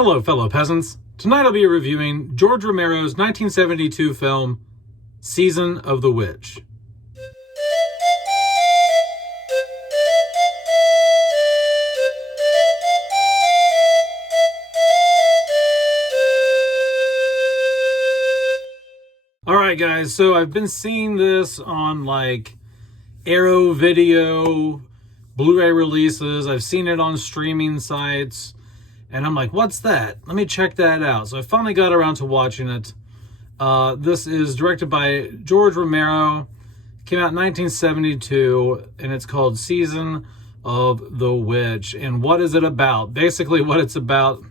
Hello, fellow peasants. Tonight I'll be reviewing George Romero's 1972 film, Season of the Witch. Alright guys, so I've been seeing this on Arrow Video, Blu-ray releases. I've seen it on streaming sites. And I'm like, what's that? Let me check that out. So I finally got around to watching it. This is directed by George Romero. Came out in 1972, and it's called Season of the Witch. And what is it about? Basically, what it's about,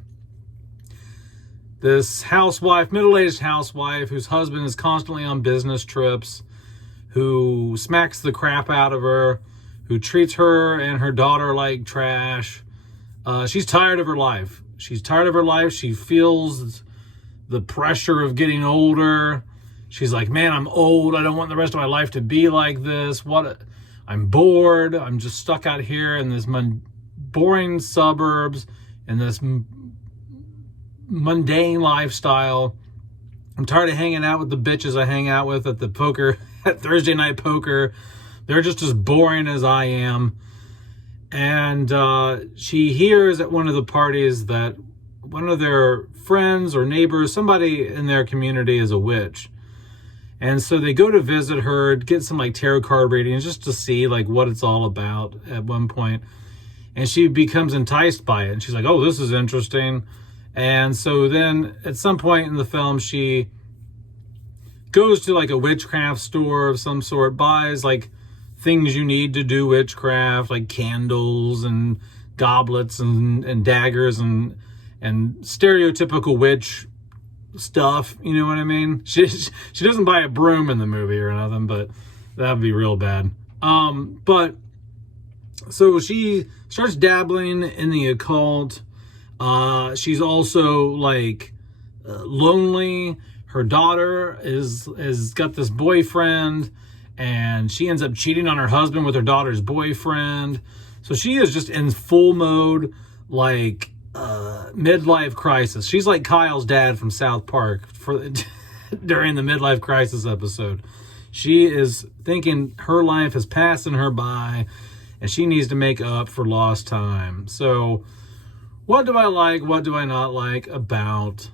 this housewife, middle-aged housewife, whose husband is constantly on business trips, who smacks the crap out of her, who treats her and her daughter like trash. She's tired of her life. She's tired of her life. She feels the pressure of getting older. She's like, man, I'm old. I don't want the rest of my life to be like this. I'm bored. I'm just stuck out here in this boring suburbs, in this mundane lifestyle. I'm tired of hanging out with the bitches I hang out with at the poker, at Thursday night poker. They're just as boring as I am. And she hears at one of the parties that one of their friends or neighbors, somebody in their community, is a witch. And so they go to visit her, get some tarot card readings just to see what it's all about at one point. And she becomes enticed by it. And she's like, oh, this is interesting. And so then at some point in the film, she goes to a witchcraft store of some sort, buys things you need to do witchcraft, like candles and goblets and daggers and stereotypical witch stuff. You know what I mean? She doesn't buy a broom in the movie or nothing, but that would be real bad. But so she starts dabbling in the occult. She's also lonely. Her daughter has got this boyfriend, and she ends up cheating on her husband with her daughter's boyfriend. So she is just in full mode, midlife crisis. She's like Kyle's dad from South Park during the midlife crisis episode. She is thinking her life is passing her by, and she needs to make up for lost time. So what do I like? What do I not like about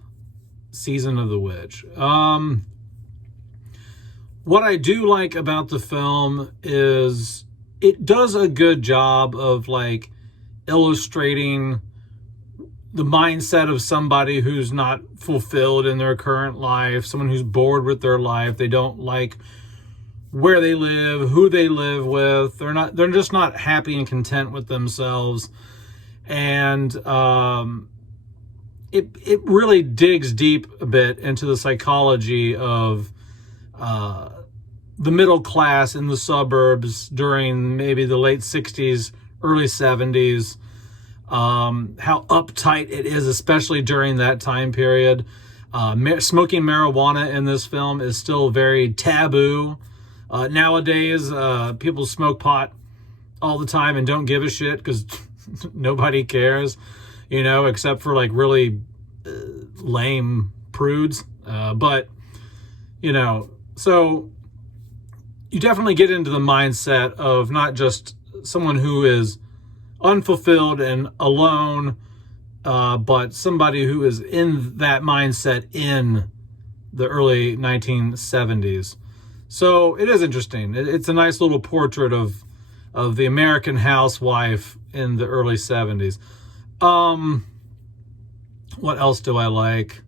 Season of the Witch? What I do like about the film is it does a good job of illustrating the mindset of somebody who's not fulfilled in their current life, someone who's bored with their life. They don't like where they live, who they live with. They're just not happy and content with themselves. And it really digs deep a bit into the psychology of the middle class in the suburbs during maybe the late 60s, early 70s, how uptight it is, especially during that time period. Smoking marijuana in this film is still very taboo. Nowadays, people smoke pot all the time and don't give a shit because nobody cares, except for really lame prudes. So you definitely get into the mindset of not just someone who is unfulfilled and alone, but somebody who is in that mindset in the early 1970s. So it is interesting. It's a nice little portrait of the American housewife in the early 70s. What else do I like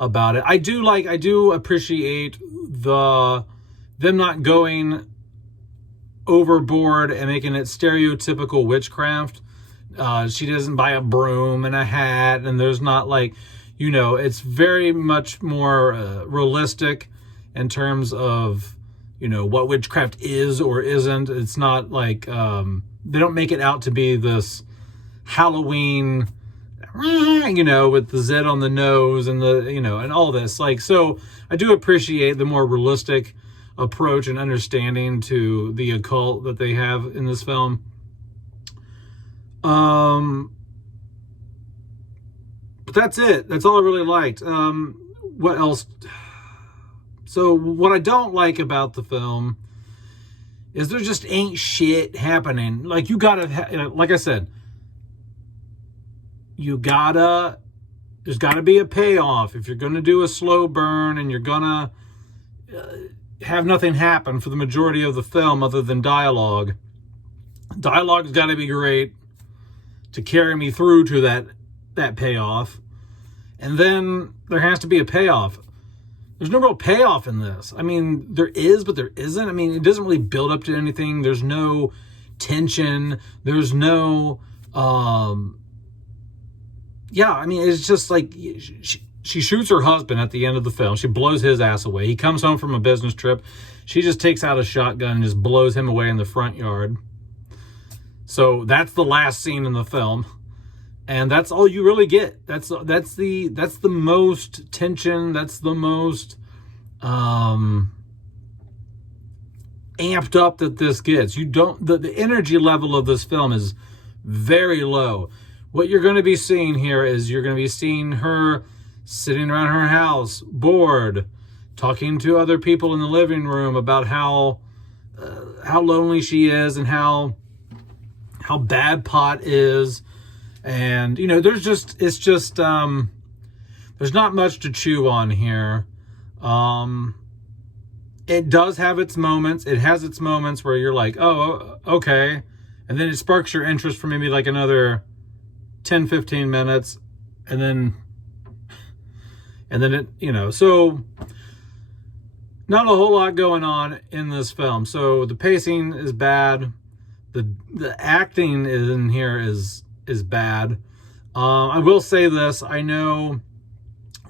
about it? I do appreciate them not going overboard and making it stereotypical witchcraft. She doesn't buy a broom and a hat, and there's not it's very much more realistic in terms of what witchcraft is or isn't. It's not they don't make it out to be this Halloween, with the Z on the nose and and all this. So I do appreciate the more realistic approach and understanding to the occult that they have in this film. But that's it. That's all I really liked. What else? So what I don't like about the film is there just ain't shit happening. Like, you gotta, like I said, there's gotta be a payoff. If you're gonna do a slow burn and you're gonna have nothing happen for the majority of the film other than dialogue's gotta be great to carry me through to that payoff. And then there has to be a payoff. There's no real payoff in this. I mean, there is, but there isn't. I mean, it doesn't really build up to anything. There's no tension. There's no, yeah, I mean, it's just like she shoots her husband at the end of the film. She blows his ass away. He comes home from a business trip. She just takes out a shotgun and just blows him away in the front yard. So that's the last scene in the film. And that's all you really get. That's the most tension. That's the most amped up that this gets. The energy level of this film is very low. What you're going to be seeing here is you're going to be seeing her sitting around her house, bored, talking to other people in the living room about how lonely she is and how bad pot is. And, you know, there's not much to chew on here. It does have its moments. It has its moments where you're like, oh, okay. And then it sparks your interest for maybe like another 10, 15 minutes. And then it, you know, so not a whole lot going on in this film. So the pacing is bad. The acting in here is bad. I will say this. I know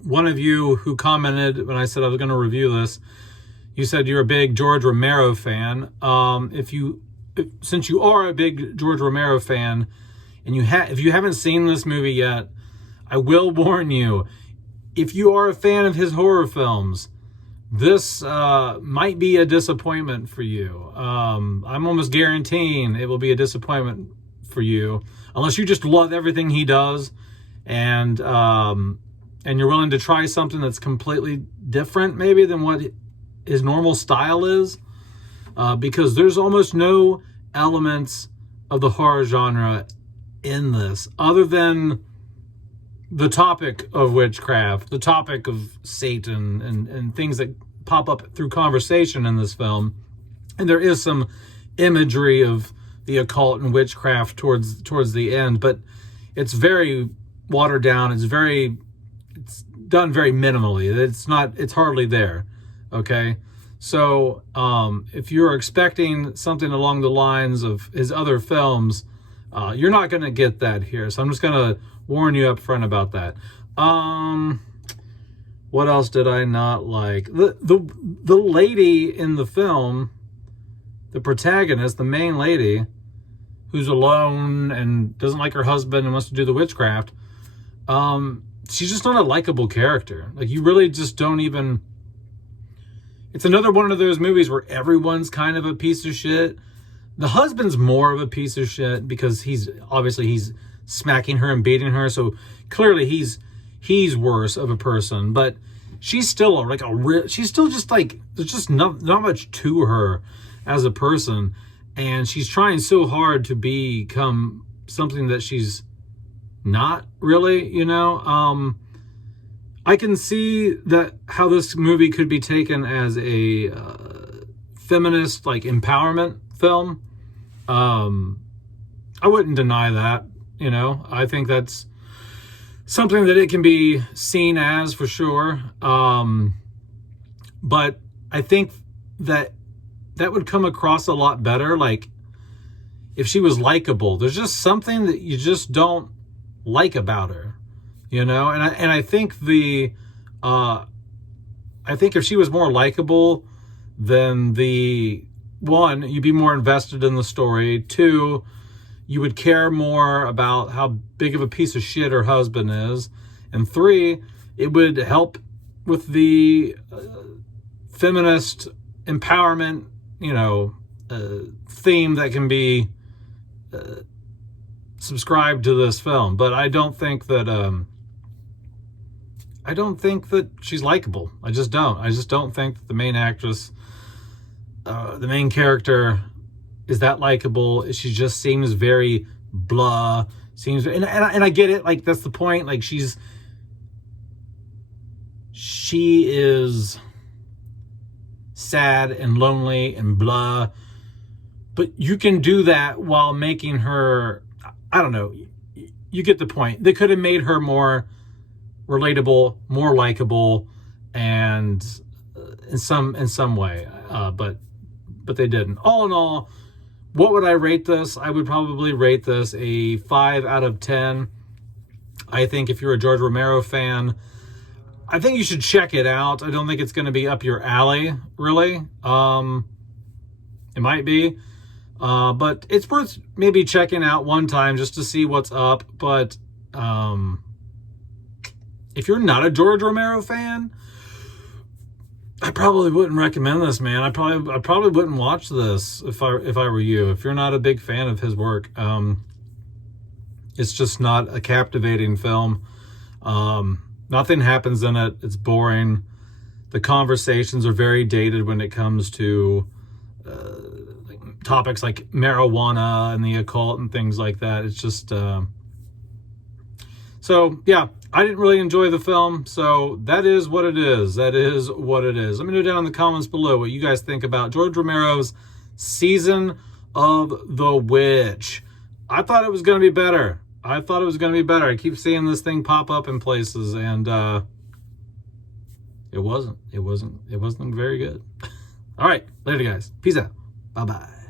one of you who commented when I said I was going to review this, you said you're a big George Romero fan. Since you are a big George Romero fan, and if you haven't seen this movie yet, I will warn you, if you are a fan of his horror films, this might be a disappointment for you. I'm almost guaranteeing it will be a disappointment for you, unless you just love everything he does, and you're willing to try something that's completely different maybe than what his normal style is, because there's almost no elements of the horror genre in this other than the topic of witchcraft, the topic of Satan, and things that pop up through conversation in this film. And there is some imagery of the occult and witchcraft towards the end, but it's very watered down. It's done very minimally. It's hardly there. Okay. So, if you're expecting something along the lines of his other films, you're not going to get that here. So I'm just going to warn you up front about that. What else did I not like? The lady in the film, the protagonist, the main lady, who's alone and doesn't like her husband and wants to do the witchcraft, she's just not a likable character. Like, you really just don't even... It's another one of those movies where everyone's kind of a piece of shit. The husband's more of a piece of shit because he's smacking her and beating her, so clearly he's worse of a person. But she's still she's still just like, there's just not much to her as a person, and she's trying so hard to become something that she's not really, you know. I can see that how this movie could be taken as a feminist, like, empowerment film. I wouldn't deny that, you know. I think that's something that it can be seen as, for sure. But I think that would come across a lot better, like, if she was likable. There's just something that you just don't like about her, you know. And I think I think if she was more likable, then one, you'd be more invested in the story. Two, you would care more about how big of a piece of shit her husband is. And three, it would help with the feminist empowerment, you know, theme that can be subscribed to this film. But I don't think that I don't think that she's likable. I just don't. I just don't think that the main actress, the main character, is that likable. She just seems very blah. Seems, and I get it. Like, that's the point. Like, she is sad and lonely and blah. But you can do that while making her, I don't know. You get the point. They could have made her more relatable, more likable, and in some way, but they didn't. All in all, what would I rate this? I would probably rate this a 5 out of 10. I think if you're a George Romero fan, I think you should check it out. I don't think it's going to be up your alley, really. It might be. But it's worth maybe checking out one time just to see what's up. But if you're not a George Romero fan, I probably wouldn't recommend this, man. I probably wouldn't watch this if I were you. If you're not a big fan of his work, it's just not a captivating film. Nothing happens in it. It's boring. The conversations are very dated when it comes to topics like marijuana and the occult and things like that. It's just so yeah, I didn't really enjoy the film, so that is what it is. That is what it is. Let me know down in the comments below what you guys think about George Romero's Season of the Witch. I thought it was going to be better. I I keep seeing this thing pop up in places, and it wasn't very good. All right, later guys. Peace out. Bye-bye.